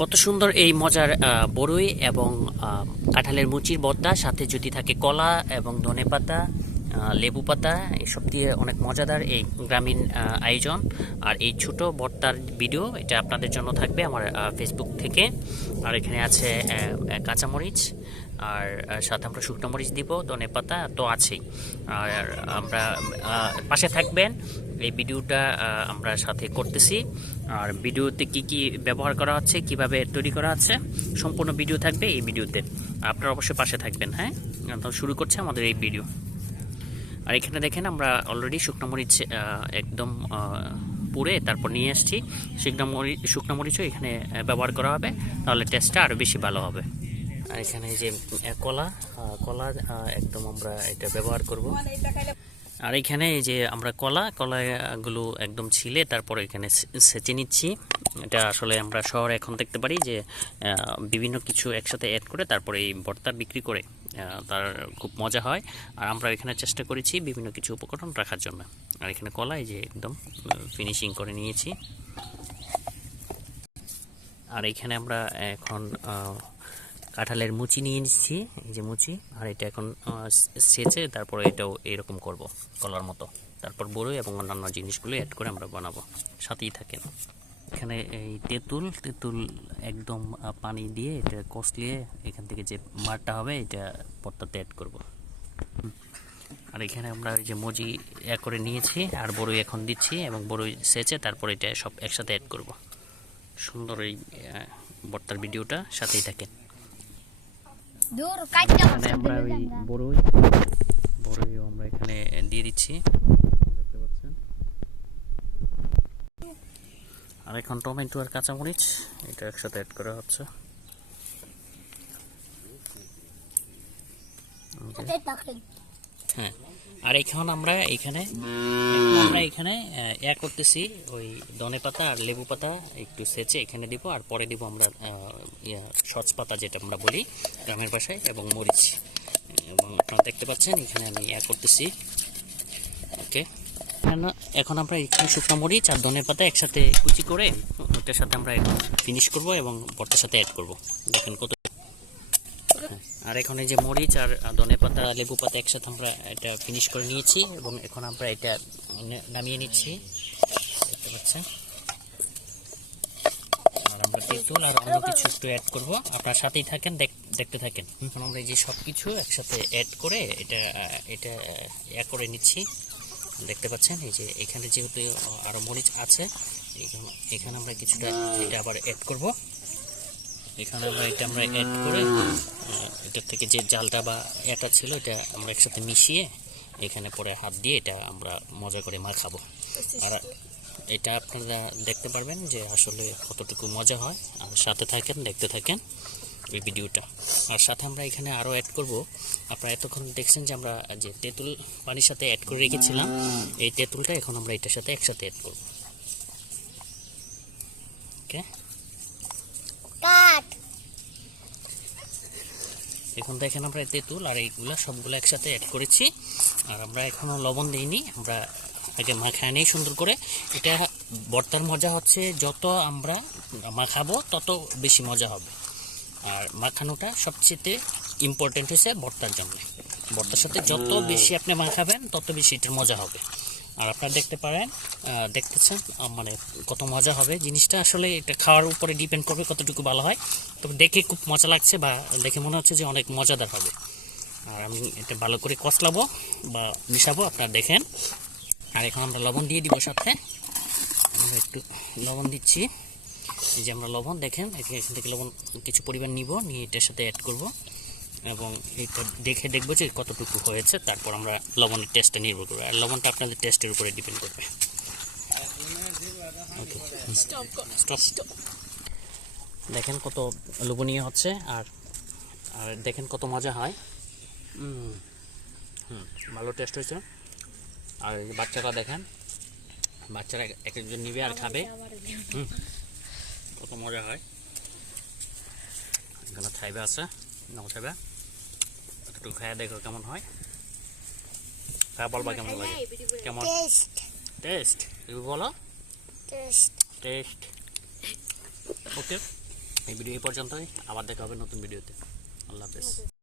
কত সুন্দর এই মজার বড়ুই এবং কাঁঠালের মুচির বদ্দা সাথে যদি থাকে কলা এবং ধনে পাতা লেবু পাতা, এসব দিয়ে অনেক মজাদার এই গ্রামীণ আয়োজন। আর এই ছোট বর্তার ভিডিও এটা আপনাদের জন্য থাকবে আমার ফেসবুক থেকে। আর এখানে আছে কাঁচামরিচ। আর সাথে আমরা শুকনো মরিচ দিব, ধনে পাতা তো আছেই। আর আমরা পাশে থাকবেন। এই ভিডিওটা আমরা সাথে করতেছি। আর ভিডিওতে কি কি ব্যবহার করা হচ্ছে, কীভাবে তৈরি করা হচ্ছে, সম্পূর্ণ ভিডিও থাকবে এই ভিডিওতে। আপনারা অবশ্যই পাশে থাকবেন হ্যাঁ? তো শুরু করছে আমাদের এই ভিডিও। আর এখানে দেখেন, আমরা অলরেডি শুকনো মরিচ একদম পুড়ে তারপর নিয়ে আসছি শুকনো মরিচ শুকনো মরিচও এখানে ব্যবহার করা হবে। তাহলে টেস্টটা আরও বেশি ভালো হবে। আর এখানে যে কলা কলা একদম আমরা এটা ব্যবহার করব। আর এখানে এই যে আমরা কলা, কলাগুলো একদম ছিলে, তারপরে এখানে সেচে নিচ্ছি। এটা আসলে আমরা শহরে এখন দেখতে পারি যে বিভিন্ন কিছু একসাথে অ্যাড করে তারপরে এই ভর্তা বিক্রি করে তার খুব মজা হয়। আর আমরা এখানে চেষ্টা করেছি বিভিন্ন কিছু উপকরণ রাখার জন্য। আর এখানে কলা এই যে একদম ফিনিশিং করে নিয়েছি। আর এখানে আমরা এখন কাঁঠালের মুচি নিয়ে নিচ্ছি, এই যে মুচি, আর এটা এখন সেচে তারপরে এটাও এরকম করব, কলার মতো। তারপর বড়ই এবং অন্যান্য জিনিসগুলো অ্যাড করে আমরা বানাবো, সাথেই থাকেন। এখানে এই তেঁতুল তেঁতুল একদম পানি দিয়ে এটা কষলিয়ে এখান থেকে যে মারটা হবে, এটা পত্তাতে অ্যাড করব। আর এখানে আমরা ওই যে মজি এক করে নিয়েছি, আর বড়ই এখন দিচ্ছি এবং বড়ই সেচে তারপর এটা সব একসাথে অ্যাড করব। সুন্দর এই বর্তার ভিডিওটা, সাথেই থাকেন। দূর কাটতে এখানে আমরা ওই বড়ই বড়ই আমরা এখানে দিয়ে দিচ্ছি। দেখতে পাচ্ছেন? আর এখন টমেটো আর কাঁচামরিচ এটা একসাথে অ্যাড করা হচ্ছে। হ্যাঁ। আর এখন আমরা এখানে আমরা এখানে ইয়া করতেছি ওই ধনে পাতা আর লেবু পাতা একটু সেচে এখানে দিব আর পরে দিব আমরা সচ পাতা যেটা আমরা বলি গ্রামের ভাষায় এবং মরিচ। এবং আপনারা দেখতে পাচ্ছেন এখানে আমি ইয়া করতেছি। ওকে এখন আমরা এখানে শুকনো মরিচ আর ধনে পাতা একসাথে কুচি করে ওটার সাথে আমরা ফিনিশ করব এবং ভর্তার সাথে অ্যাড করব। দেখেন কত আর এখন এই যে মরিচ আর ধনে পাতা, লেবু পাতা একসাথে আমরা এটা ফিনিশ করে নিয়েছি এবং এখন আমরা এটা নামিয়ে নিচ্ছি। দেখতে পাচ্ছেন? আর আমরা তেঁতুল আর অন্য কিছু একটু অ্যাড করব। আপনার সাথেই থাকেন, দেখ- দেখতে থাকেন। এখন আমরা এই যে সব কিছু একসাথে অ্যাড করে এটা এটা ইয়া করে নিচ্ছি। দেখতে পাচ্ছেন? এই যে এখানে যেহেতু আরও মরিচ আছে, এখানে আমরা কিছুটা এটা আবার অ্যাড করব। এখানে আমরা এটা আমরা অ্যাড করে এটার থেকে যে জালটা বা এটা ছিল এটা আমরা একসাথে মিশিয়ে এখানে পরে হাত দিয়ে এটা আমরা মজা করে মাখাবো। আর এটা আপনারা দেখতে পারবেন যে আসলে কতটুকু মজা হয়। আর সাথে থাকেন দেখতে থাকেন এই ভিডিওটা। আর সাথে আমরা এখানে আরও অ্যাড করব। আপনারা এতক্ষণ দেখছেন যে আমরা যে তেঁতুল পানির সাথে অ্যাড করে রেখেছিলাম এই তেঁতুলটা এখন আমরা এটার সাথে একসাথে অ্যাড করব। ওকে এখন দেখেন আমরা তেঁতুল আর এইগুলা সবগুলো একসাথে অ্যাড করেছি। আর আমরা এখনও লবণ দিইনি আমরা আগে মাখায় নিই সুন্দর করে। এটা বর্তার মজা হচ্ছে যত আমরা মাখাবো তত বেশি মজা হবে। আর মাখানোটা সবচেয়ে ইম্পর্টেন্ট হচ্ছে বর্তার জন্য। বর্তার সাথে যত বেশি আপনি মাখাবেন তত বেশি এটার মজা হবে। আর আপনারা দেখতে পারেন দেখতেছেন মানে কত মজা হবে। জিনিসটা আসলে এটা খাওয়ার উপরে ডিপেন্ড করবে কতটুকু ভালো হয়। তবে দেখে খুব মজা লাগছে বা দেখে মনে হচ্ছে যে অনেক মজাদার হবে। আর আমি এটা ভালো করে কষলাবো বা মিশাবো, আপনারা দেখেন। আর এখন আমরা লবণ দিয়ে দিব সাথে। আমরা একটু লবণ দিচ্ছি। এই যে আমরা লবণ, দেখেন এখান থেকে লবণ কিছু পরিমাণ নিব, নিয়ে এটার সাথে অ্যাড করব। এবং এটা দেখে দেখব যে কতটুকু হয়েছে তারপর আমরা লবণের টেস্টটা নির্ভর করব। আর লবণটা আপনাদের টেস্টের উপরে ডিপেন্ড করবে। দেখেন কত লোভনীয় হচ্ছে আর আর দেখেন কত মজা হয়। হুম ভালো টেস্ট হয়েছে। আর বাচ্চারা দেখেন বাচ্চারা এক একজন নিবে আর খাবে। হুম কত মজা হয়। এখানে খাইবে আছে নাও খাইবে একটু খায় দেখো কেমন হয়। খা বলবা কেমন লাগে? কেমন? টেস্ট টেস্ট তুমি বলো। টেস্ট টেস্ট ওকে এই ভিডিও এই পর্যন্তই। আবার দেখা হবে নতুন ভিডিওতে। আল্লাহ হাফেজ।